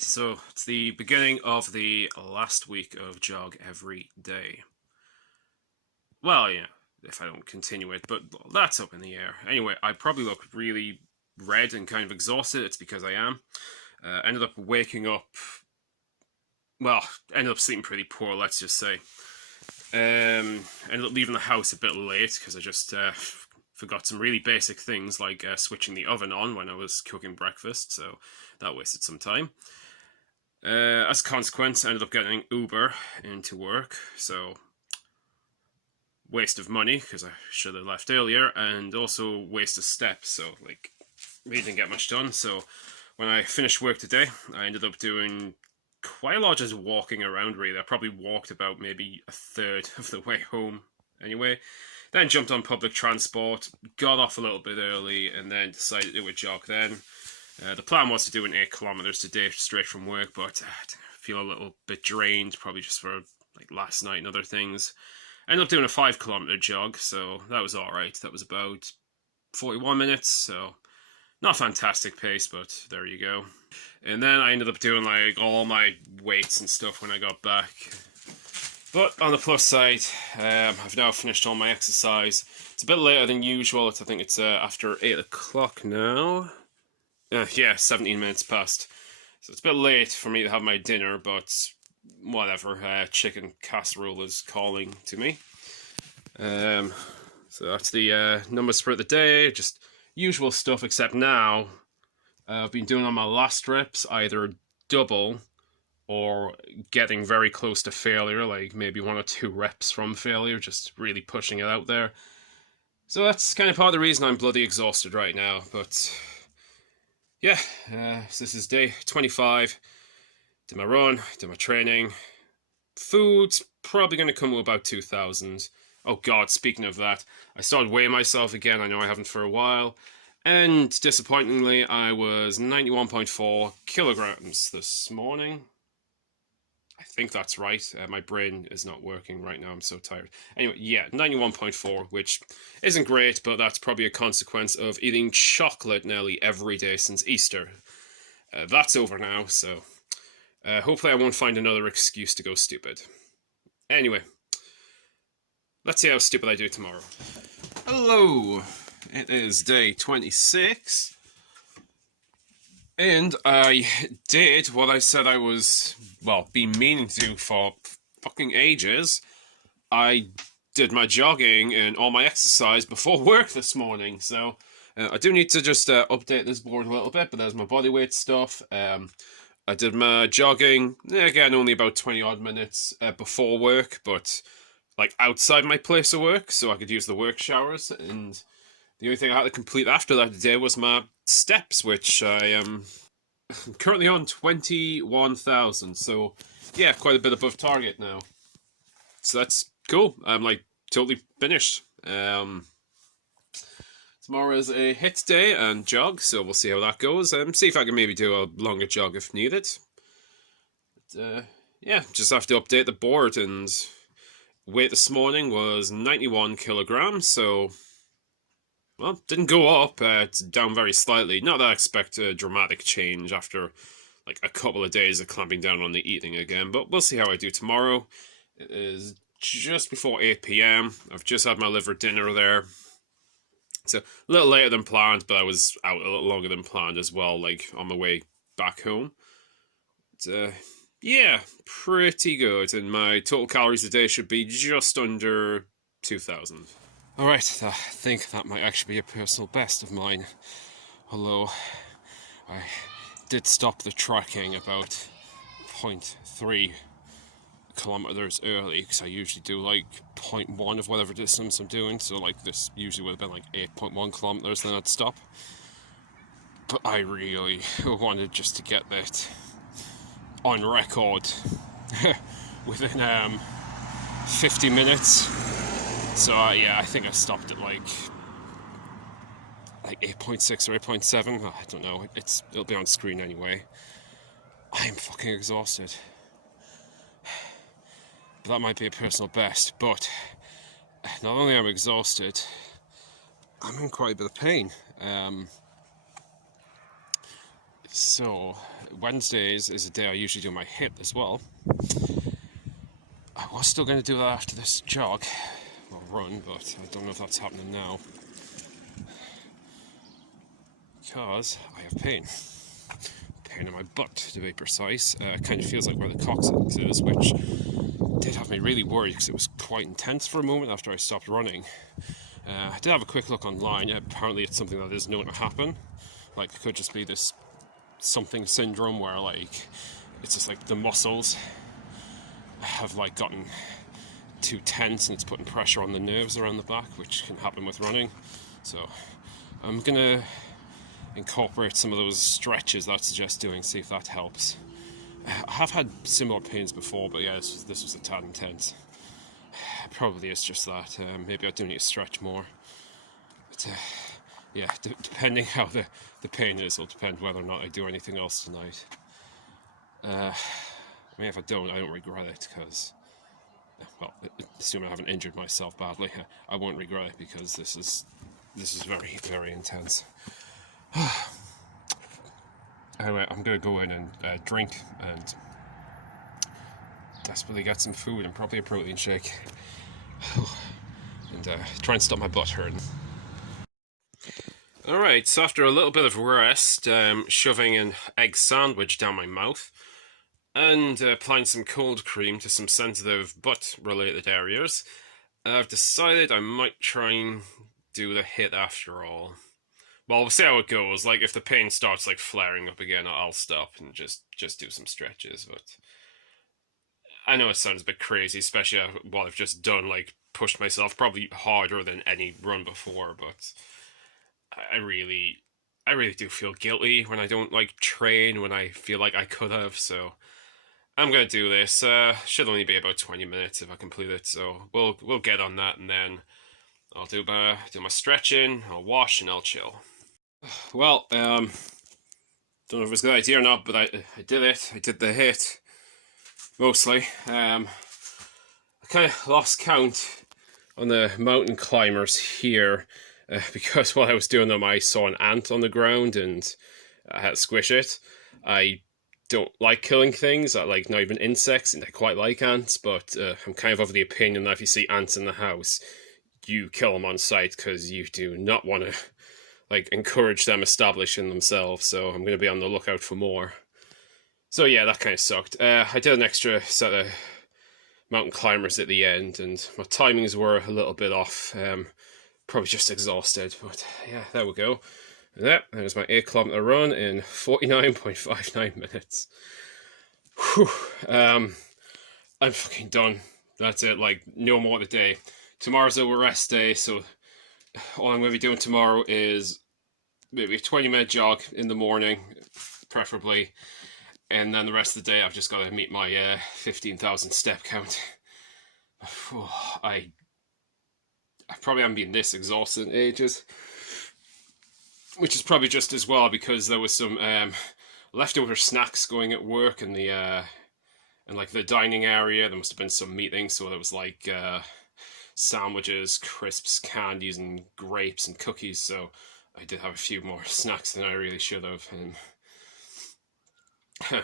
Right, so it's the beginning of the last week of jog every day. Well, yeah, if I don't continue it, but that's up in the air. Anyway, I probably look really red and kind of exhausted. It's because I am. Ended up waking up, well, ended up sleeping pretty poor, let's just say. Ended up leaving the house a bit late because I just forgot some really basic things like switching the oven on when I was cooking breakfast, so that wasted some time. As a consequence, I ended up getting Uber into work, so waste of money because I should have left earlier, and also waste of steps, so like really didn't get much done. So when I finished work today, I ended up doing quite a lot just walking around really. I probably walked about maybe a third of the way home anyway. Then jumped on public transport, got off a little bit early, and then decided to do a jog then. The plan was to do an 8 kilometers today straight from work, but I feel a little bit drained, probably just for like last night and other things. I ended up doing a 5 kilometer jog, so that was alright. That was about 41 minutes, so not fantastic pace, but there you go. And then I ended up doing like all my weights and stuff when I got back. But on the plus side, I've now finished all my exercise. It's a bit later than usual. I think it's after 8 o'clock now. Yeah, 17 minutes past. So it's a bit late for me to have my dinner, but whatever. Chicken casserole is calling to me. So that's the numbers for the day. Just usual stuff, except now I've been doing on my last reps either double or getting very close to failure, like maybe 1 or 2 reps from failure, just really pushing it out there. So that's kind of part of the reason I'm bloody exhausted right now, but yeah, so this is day 25. Did my run, did my training. Food's probably going to come to about 2,000. Oh god, speaking of that, I started weighing myself again. I know I haven't for a while. And disappointingly, I was 91.4 kilograms this morning. I think that's right. My brain is not working right now. I'm so tired. Anyway, yeah, 91.4, which isn't great, but that's probably a consequence of eating chocolate nearly every day since Easter. That's over now, so hopefully I won't find another excuse to go stupid. Anyway, let's see how stupid I do tomorrow. Hello! It is day 26. And I did what I said I was, well, been meaning to do for fucking ages. I did my jogging and all my exercise before work this morning, so I do need to just update this board a little bit, but there's my bodyweight stuff. I did my jogging, again, only about 20 odd minutes before work, but like outside my place of work, so I could use the work showers, and the only thing I had to complete after that today was my steps, which I am currently on 21,000, so yeah, quite a bit above target now. So that's cool. I'm like totally finished. Tomorrow is a hit day and jog, so we'll see how that goes. See if I can maybe do a longer jog if needed. But, yeah, just have to update the board, and weight this morning was 91 kilograms, so well, didn't go up, it's down very slightly. Not that I expect a dramatic change after like a couple of days of clamping down on the eating again, but we'll see how I do tomorrow. It is just before 8 PM. I've just had my liver dinner there. It's a little later than planned, but I was out a little longer than planned as well, like on my way back home. But, yeah, pretty good, and my total calories a day should be just under 2,000. Alright, I think that might actually be a personal best of mine, although I did stop the tracking about 0.3 kilometers early, because I usually do like 0.1 of whatever distance I'm doing, so like this usually would have been like 8.1 kilometers, then I'd stop. But I really wanted just to get that on record within 50 minutes. So yeah, I think I stopped at like 8.6 or 8.7. I don't know. It'll be on screen anyway. I am fucking exhausted. But that might be a personal best. But not only am I exhausted, I'm in quite a bit of pain. So Wednesdays is a day I usually do my HIIT as well. I was still going to do that after this jog, or run, but I don't know if that's happening now. Because I have pain. Pain in my butt, to be precise. It kind of feels like where the coccyx is, which did have me really worried because it was quite intense for a moment after I stopped running. I did have a quick look online. Apparently it's something that is known to happen. Like, it could just be this something syndrome where, like, it's just like the muscles have like gotten too tense and it's putting pressure on the nerves around the back, which can happen with running. So I'm gonna incorporate some of those stretches that I suggest doing, see if that helps. I have had similar pains before, but yeah, this was a tad intense. Probably is just that. Maybe I do need to stretch more. But yeah, depending how the pain is, will depend whether or not I do anything else tonight. I mean, if I don't regret it, because, well, assuming I haven't injured myself badly, I won't regret it because this is very, very intense. Anyway, I'm gonna go in and drink and desperately get some food and probably a protein shake, and try and stop my butt hurting. Alright, so after a little bit of rest, shoving an egg sandwich down my mouth, and applying some cold cream to some sensitive butt-related areas, I've decided I might try and do the HIIT after all. Well, we'll see how it goes. Like, if the pain starts like flaring up again, I'll stop and just do some stretches. But I know it sounds a bit crazy, especially what I've just done. Like, pushed myself probably harder than any run before. But I really do feel guilty when I don't like train when I feel like I could have. So I'm gonna do this. Should only be about 20 minutes if I complete it. So we'll get on that, and then I'll do my stretching. I'll wash and I'll chill. Well, don't know if it was a good idea or not, but I did it. I did the HIIT, mostly. I kind of lost count on the mountain climbers here, because while I was doing them, I saw an ant on the ground and I had to squish it. I don't like killing things. I like not even insects, and I quite like ants, but I'm kind of the opinion that if you see ants in the house, you kill them on sight, because you do not want to like encourage them establishing themselves. So I'm going to be on the lookout for more. So yeah, that kind of sucked. I did an extra set of mountain climbers at the end, and my timings were a little bit off. Probably just exhausted, but yeah, there we go. And that was my 8-kilometer run in 49.59 minutes. Whew. I'm fucking done. That's it. Like, no more today. Tomorrow's a rest day, so all I'm going to be doing tomorrow is maybe a 20-minute jog in the morning, preferably, and then the rest of the day I've just got to meet my 15,000 step count. I probably haven't been this exhausted in ages, which is probably just as well because there was some leftover snacks going at work in the in like the dining area. There must have been some meeting, so there was like sandwiches, crisps, candies, and grapes and cookies. So I did have a few more snacks than I really should have, and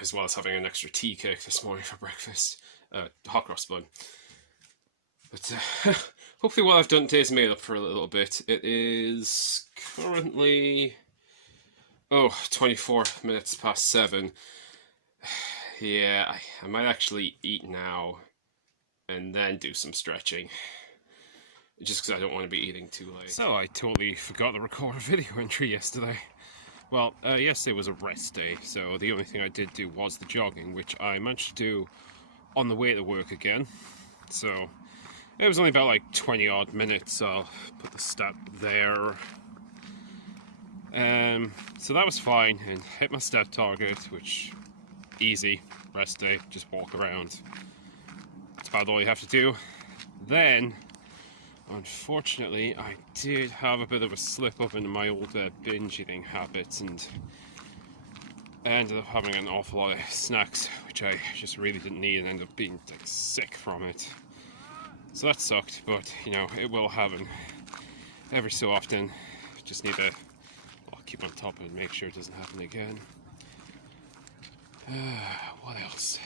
as well as having an extra tea cake this morning for breakfast, hot cross bun. But hopefully what I've done today is made up for a little bit. It is currently 24 minutes past 7. Yeah, I might actually eat now and then do some stretching, just because I don't want to be eating too late. So I totally forgot to record a video entry yesterday. Well, yesterday was a rest day, so the only thing I did do was the jogging, which I managed to do on the way to work again. So it was only about like 20 odd minutes. So I'll put the stat there. So that was fine, and hit my step target, which easy, rest day, just walk around. That's about all you have to do. Then, unfortunately, I did have a bit of a slip up into my old binge eating habits, and I ended up having an awful lot of snacks, which I just really didn't need, and ended up being like sick from it. So that sucked, but you know, it will happen every so often. Just need to keep on top of it and make sure it doesn't happen again. What else?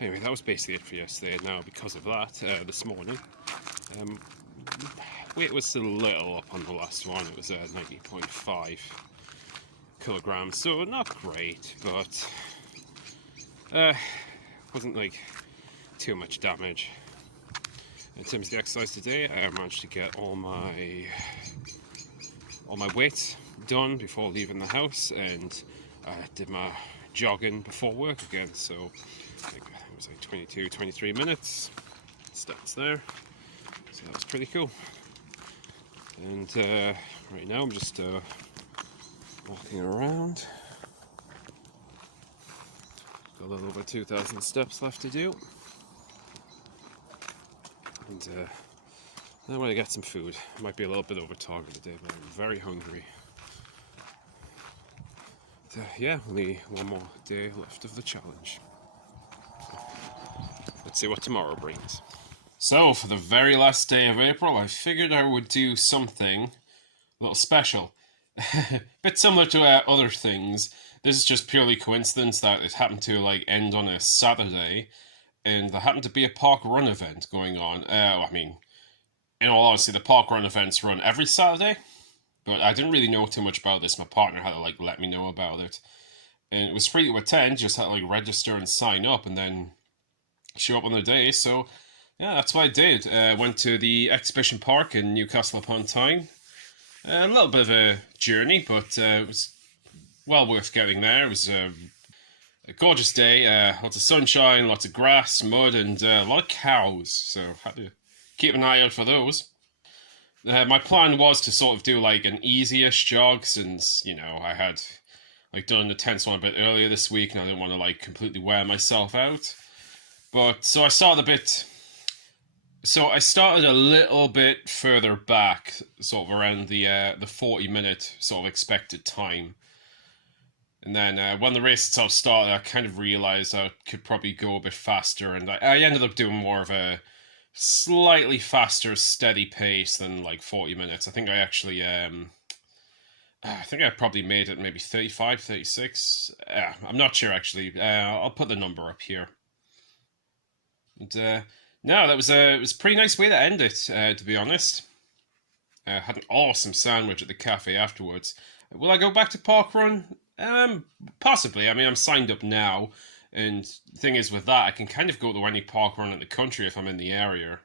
Anyway, that was basically it for yesterday. Now, because of that, this morning, weight was still a little up on the last one. It was 90.5 kilograms, so not great, but wasn't like too much damage. In terms of the exercise today, I managed to get all my weight done before leaving the house, and I did my jogging before work again, so I think it was like 22, 23 minutes. Stats there, so that was pretty cool. And right now I'm just walking around. Got a little over 2,000 steps left to do. And then I'm going to get some food. Might be a little bit over target today, but I'm very hungry. So, yeah, only one more day left of the challenge. Let's see what tomorrow brings. So, for the very last day of April, I figured I would do something a little special. Bit similar to other things. This is just purely coincidence that it happened to like end on a Saturday, and there happened to be a park run event going on. I mean, in all honesty, the park run events run every Saturday, but I didn't really know too much about this. My partner had to like let me know about it, and it was free to attend. Just had to like register and sign up, and then show up on the day. So yeah, that's what I did. Went to the exhibition park in Newcastle upon Tyne. A little bit of a journey, but it was well worth getting there. It was a gorgeous day, lots of sunshine, lots of grass, mud, and a lot of cows, so had to keep an eye out for those. My plan was to sort of do like an easy-ish jog, since, you know, I had like done an intense one a bit earlier this week, and I didn't want to like completely wear myself out. But so I started a little bit further back, sort of around the 40-minute sort of expected time. And then when the race itself started, I kind of realised I could probably go a bit faster, and I ended up doing more of a slightly faster, steady pace than like 40 minutes. I think I actually, I probably made it maybe 35, 36. I'm not sure actually. I'll put the number up here. And no, it was a pretty nice way to end it, to be honest. Had an awesome sandwich at the cafe afterwards. Will I go back to parkrun? Possibly. I mean, I'm signed up now, and the thing is with that, I can kind of go to any parkrun in the country if I'm in the area.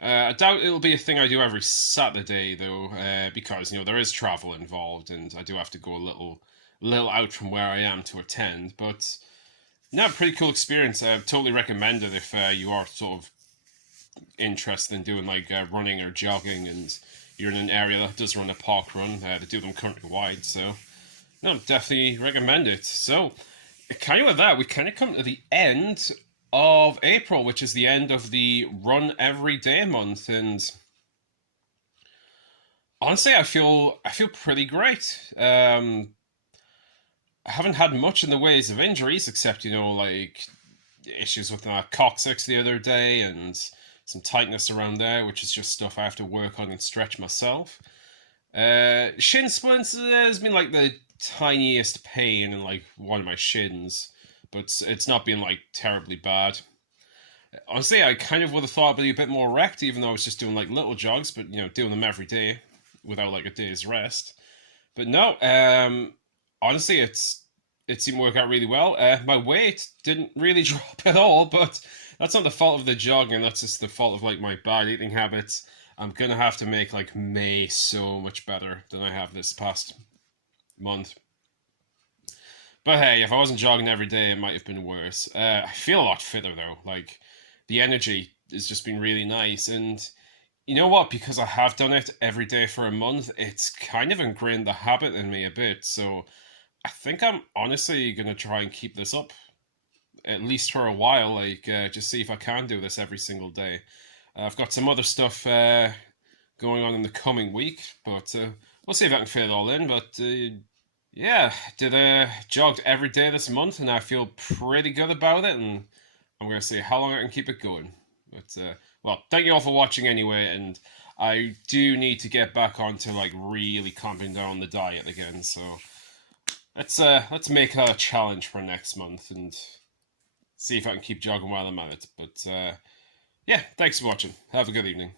I doubt it'll be a thing I do every Saturday though, because you know there is travel involved, and I do have to go a little out from where I am to attend. But no, pretty cool experience. I totally recommend it if you are sort of interested in doing like running or jogging, and you're in an area that does run a park run. They do them countrywide, so no, definitely recommend it. So, kind of with that, we kind of come to the end of April, which is the end of the Run Every Day month, and honestly, I feel pretty great. I haven't had much in the ways of injuries, except, you know, like issues with my coccyx the other day and some tightness around there, which is just stuff I have to work on and stretch myself. Shin splints has been like the tiniest pain in like one of my shins, but it's not been like terribly bad. Honestly, I kind of would have thought I'd be a bit more wrecked, even though I was just doing like little jogs, but you know, doing them every day without like a day's rest. But no, honestly, it seemed to work out really well. My weight didn't really drop at all, but that's not the fault of the jogging. That's just the fault of like my bad eating habits. I'm gonna have to make like May so much better than I have this past month. But hey, if I wasn't jogging every day, it might have been worse. I feel a lot fitter though. Like the energy has just been really nice, and you know what? Because I have done it every day for a month, it's kind of ingrained the habit in me a bit. So I think I'm honestly gonna try and keep this up at least for a while. Like just see if I can do this every single day. I've got some other stuff going on in the coming week, but we'll see if I can fit it all in. But yeah, jogged every day this month, and I feel pretty good about it. And I'm gonna see how long I can keep it going. But well, thank you all for watching anyway, and I do need to get back onto like really clamping down on the diet again. So let's make that a challenge for next month and see if I can keep jogging while I'm at it. But yeah, thanks for watching. Have a good evening.